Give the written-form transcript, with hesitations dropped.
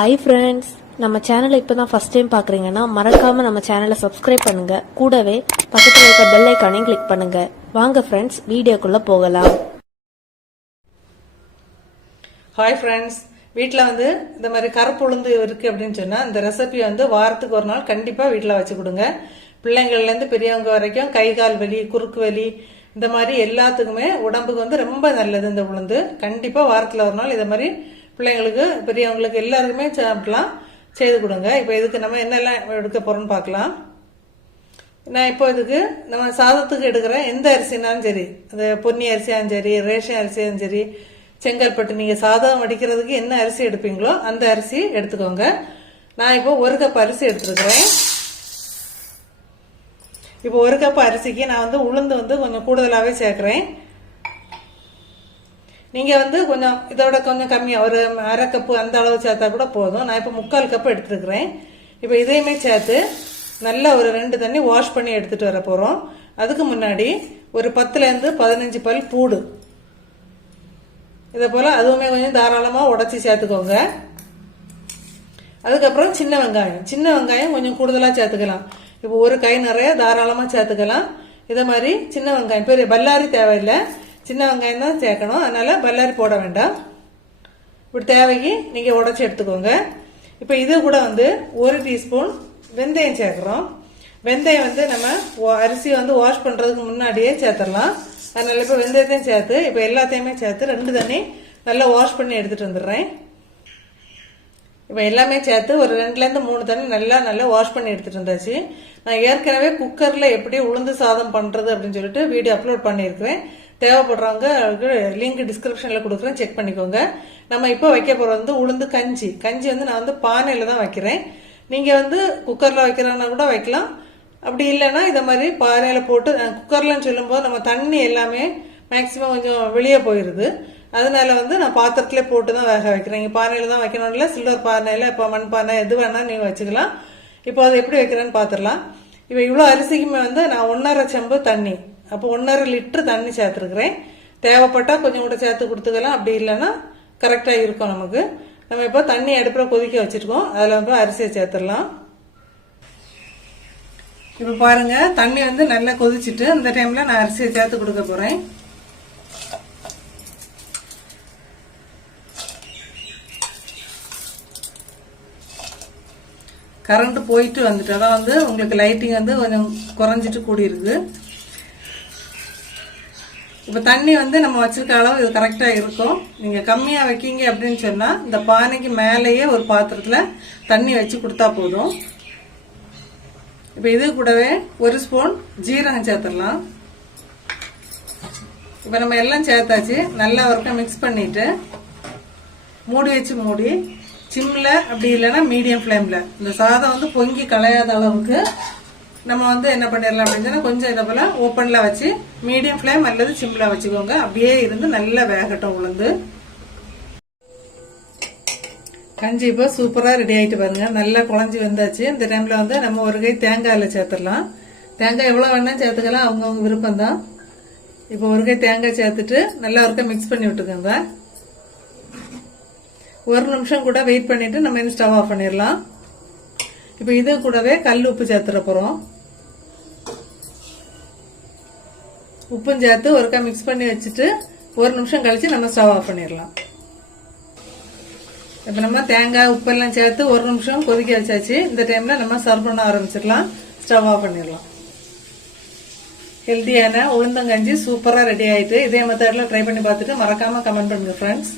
Hi friends, நம்ம சேனலை இப்போ தான் ஃபஸ்ட் டைம் பார்க்குறீங்கன்னா மறக்காமல் நம்ம சேனலை சப்ஸ்கிரைப் பண்ணுங்கள். கூடவே பக்கத்தில் இருக்க பெல் ஐக்கானையும் கிளிக் பண்ணுங்கள். வாங்க ஃப்ரெண்ட்ஸ், வீடியோக்குள்ளே போகலாம். ஹாய் ஃப்ரெண்ட்ஸ், வீட்டில் இந்த மாதிரி கருப்பு உளுந்து இருக்குது அப்படின்னு சொன்னால் இந்த ரெசிபி வாரத்துக்கு ஒரு நாள் கண்டிப்பாக வீட்டில் வச்சு கொடுங்க. பிள்ளைங்கள்லேருந்து பெரியவங்க வரைக்கும் கை கால் வலி, குறுக்கு வலி, இந்த மாதிரி எல்லாத்துக்குமே உடம்புக்கு ரொம்ப நல்லது. இந்த உளுந்து கண்டிப்பாக வாரத்தில் ஒரு நாள் இதை மாதிரி பிள்ளைங்களுக்கு பெரியவங்களுக்கு எல்லாருக்குமே சாப்பிடலாம், செய்து கொடுங்க. இப்போ இதுக்கு நம்ம என்னெல்லாம் எடுக்க போகிறோம்னு பார்க்கலாம். நான் இப்போ இதுக்கு நம்ம சாதத்துக்கு எடுக்கிற எந்த அரிசினாலும் சரி, அது பொன்னி அரிசியாலும் சரி, ரேஷன் அரிசியாலும் சரி, செங்கல்பட்டு, நீங்கள் சாதம் வடிக்கிறதுக்கு என்ன அரிசி எடுப்பீங்களோ அந்த அரிசி எடுத்துக்கோங்க. நான் இப்போ 1 கப் அரிசி எடுத்துருக்கிறேன். இப்போ 1 கப் அரிசிக்கு நான் உளுந்து கொஞ்சம் கூடுதலாகவே சேர்க்குறேன். நீங்கள் கொஞ்சம் இதோட கொஞ்சம் கம்மியாக ஒரு 1/2 கப்பு அந்த அளவு சேர்த்தா கூட போதும். நான் இப்போ 3/4 கப்பு எடுத்துருக்கிறேன். இப்போ இதையுமே சேர்த்து நல்லா ஒரு 2 தண்ணி வாஷ் பண்ணி எடுத்துகிட்டு வர போகிறோம். அதுக்கு முன்னாடி ஒரு 10லேருந்து 15 பல் பூடு, இதை போல் அதுவுமே கொஞ்சம் தாராளமாக உடச்சி சேர்த்துக்கோங்க. அதுக்கப்புறம் சின்ன வெங்காயம் கொஞ்சம் கூடுதலாக சேர்த்துக்கலாம். இப்போ ஒரு கை நிறைய தாராளமாக சேர்த்துக்கலாம். இதை மாதிரி சின்ன வெங்காயம், பெரிய பல்லாரி தேவையில்லை, சின்ன வெங்காயம் தான் சேர்க்கணும். அதனால பல்லாரி போட வேண்டாம். இப்படி தேவைக்கு நீங்கள் உடச்சி எடுத்துக்கோங்க. இப்போ இது கூட 1 டீஸ்பூன் வெந்தயம் சேர்க்குறோம். வெந்தயம் நம்ம அரிசி வாஷ் பண்ணுறதுக்கு முன்னாடியே சேர்த்துடலாம். அதனால இப்போ வெந்தயத்தையும் சேர்த்து இப்போ எல்லாத்தையுமே சேர்த்து 2 தண்ணி நல்லா வாஷ் பண்ணி எடுத்துகிட்டு வந்துடுறேன். இப்போ எல்லாமே சேர்த்து ஒரு 2லேருந்து 3 தண்ணி நல்லா வாஷ் பண்ணி எடுத்துகிட்டு வந்தாச்சு. நான் ஏற்கனவே குக்கரில் எப்படி உளுந்து சாதம் பண்ணுறது அப்படின்னு சொல்லிட்டு வீடியோ அப்லோட் பண்ணியிருக்கிறேன். தேவைப்படுறவங்க லிங்க் டிஸ்கிரிப்ஷனில் கொடுக்குறேன், செக் பண்ணிக்கோங்க. நம்ம இப்போ வைக்க போகிறது உளுந்து கஞ்சி. நான் பானையில் தான் வைக்கிறேன். நீங்கள் குக்கரில் வைக்கிறேன்னா கூட வைக்கலாம். அப்படி இல்லைன்னா இதை மாதிரி பானையில் போட்டு, குக்கர்லன்னு சொல்லும்போது நம்ம தண்ணி எல்லாமே மேக்சிமம் கொஞ்சம் வெளியே போயிடுது. அதனால நான் பாத்திரத்திலே போட்டு தான் வேக வைக்கிறேன். இங்கே பானையில் தான் வைக்கணும் இல்லை, சில்வர் பானையில், இப்போ மண் பானை எது வேணால் நீங்கள் வச்சுக்கலாம். இப்போ அதை எப்படி வைக்கிறேன்னு பார்த்துடலாம். இப்போ இவ்வளோ அரிசிக்குமே நான் 1.5 செம்பு தண்ணி, அப்போ 1.5 லிட்டர் தண்ணி சேர்த்துருக்குறேன். தேவைப்பட்டால் கொஞ்சம் கூட சேர்த்து கொடுத்துக்கலாம். அப்படி இல்லைன்னா கரெக்டாக இருக்கும் நமக்கு. நம்ம இப்போ தண்ணி அடுப்பில் கொதிக்க வச்சுருக்கோம். அதில் அரிசியை சேர்த்துடலாம். இப்போ பாருங்கள், தண்ணி நல்லா கொதிச்சுட்டு இந்த டைமில் நான் அரிசியை சேர்த்து கொடுக்க போகிறேன். கரண்ட் போயிட்டு வந்துட்டு, அதான் உங்களுக்கு லைட்டிங் கொஞ்சம் குறைஞ்சிட்டு கூடி இருக்கு. இப்போ தண்ணி நம்ம வச்சிருக்க அளவு இது கரெக்டாக இருக்கும். நீங்கள் கம்மியாக வைக்கீங்க அப்படின்னு சொன்னால் இந்த பானைக்கு மேலேயே ஒரு பாத்திரத்தில் தண்ணி வச்சு கொடுத்தா போதும். இப்போ இது கூடவே 1 ஸ்பூன் ஜீரகம் சேர்த்துடலாம். இப்போ நம்ம எல்லாம் சேர்த்தாச்சு. நல்லா ஒருக்கா மிக்ஸ் பண்ணிட்டு மூடி சிம்மில், அப்படி இல்லைன்னா மீடியம் ஃப்ளேமில் இந்த சாதம் பொங்கி களையாத அளவுக்கு நம்ம என்ன பண்ணிடலாம் அப்படின்னு சொன்னால் கொஞ்சம் இதை போல் ஓப்பனில் வச்சு மீடியம் ஃப்ளேம் அல்லது சிம்மில் வச்சுக்கோங்க. அப்படியே இருந்து நல்லா வேகட்டும் உளுந்து. கஞ்சி இப்போ சூப்பராக ரெடி ஆகிட்டு பாருங்க, நல்லா குழஞ்சி வந்தாச்சு. இந்த டைமில் நம்ம ஒரு கை தேங்காயில் சேர்த்துடலாம். தேங்காய் எவ்வளோ வேணாலும் சேர்த்துக்கலாம், அவங்கவுங்க விருப்பம் தான். இப்போ ஒரு கை தேங்காய் சேர்த்துட்டு நல்லா ஒருக்கா மிக்ஸ் பண்ணி விட்டுக்கோங்க. 1 நிமிஷம் கூட வெயிட் பண்ணிட்டு நம்ம ஸ்டவ் ஆஃப் பண்ணிடலாம். இப்போ இது கூடவே கல் உப்பு சேர்த்துட போகிறோம். உப்பும் சேர்த்து ஒருக்கா மிக்ஸ் பண்ணி வச்சுட்டு 1 நிமிஷம் கழிச்சு நம்ம ஸ்டவ் ஆஃப் பண்ணிடலாம். இப்போ நம்ம தேங்காய் உப்பெல்லாம் சேர்த்து 1 நிமிஷம் கொதிக்க வச்சாச்சு. இந்த டைமில் நம்ம சர்வ் பண்ண ஆரம்பிச்சிடலாம். ஸ்டவ் ஆஃப் பண்ணிடலாம். ஹெல்த்தியான உளுந்தங்கஞ்சி சூப்பராக ரெடி ஆகிட்டு, இதே மெத்தடில் ட்ரை பண்ணி பார்த்துட்டு மறக்காமல் கமெண்ட் பண்ணுங்கள் ஃப்ரெண்ட்ஸ்.